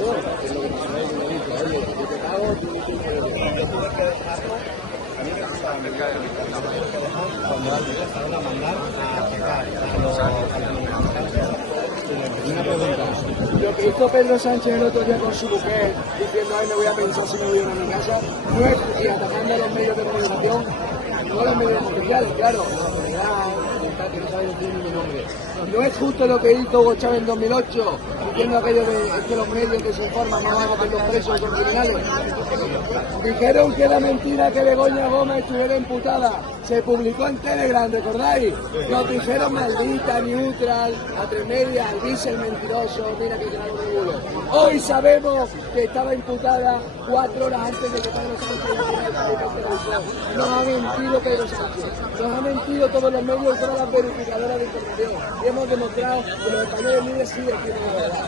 eso, es lo que me dice, oye, yo te pago, tú Y yo tuve que dejarlo, a mí me gustaba mercado de Vista, lo tuve que dejar cuando alguien empezaron a mandar a checar Una pregunta. Lo que hizo Pedro Sánchez el otro día con su mujer, diciendo, ay, me voy a pensar si me voy a ir a mi casa, no es, y atacando a los medios de comunicación, no a los medios oficiales, claro, la autoridad, que no sabe decir ni mi nombre. No es justo lo que hizo Hugo Chávez en 2008, diciendo aquello de que los medios que se informan no van a meter los presos son criminales. Dijeron que era mentira que Begoña Gómez estuviera imputada. Se publicó en Telegram, ¿recordáis? Nos dijeron maldita, neutral, a tres medias, al diesel mentiroso, mira que claro de culo. Hoy sabemos que estaba imputada 4 horas antes de que Pedro Sánchez nos ha mentido Pedro Sánchez, nos ha mentido todos los medios y todas las verificadoras de información. Y hemos demostrado que los españoles libres sí deciden la verdad.